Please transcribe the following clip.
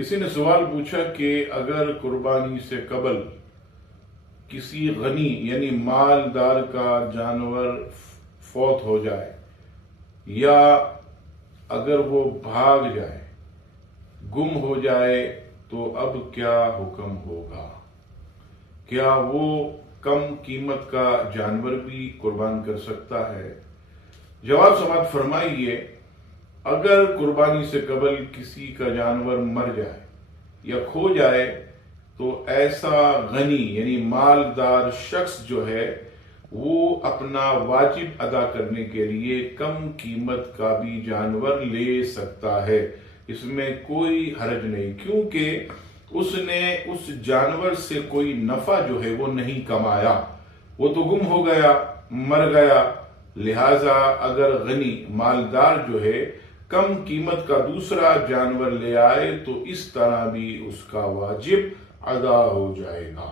کسی نے سوال پوچھا کہ اگر قربانی سے قبل کسی غنی یعنی مالدار کا جانور فوت ہو جائے یا اگر وہ بھاگ جائے، گم ہو جائے، تو اب کیا حکم ہوگا؟ کیا وہ کم قیمت کا جانور بھی قربان کر سکتا ہے؟ جواب سماعت فرمائیے، اگر قربانی سے قبل کسی کا جانور مر جائے یا کھو جائے تو ایسا غنی یعنی مالدار شخص جو ہے وہ اپنا واجب ادا کرنے کے لیے کم قیمت کا بھی جانور لے سکتا ہے۔ اس میں کوئی حرج نہیں، کیونکہ اس نے اس جانور سے کوئی نفع جو ہے وہ نہیں کمایا، وہ تو گم ہو گیا، مر گیا۔ لہذا اگر غنی مالدار جو ہے کم قیمت کا دوسرا جانور لے آئے تو اس طرح بھی اس کا واجب ادا ہو جائے گا۔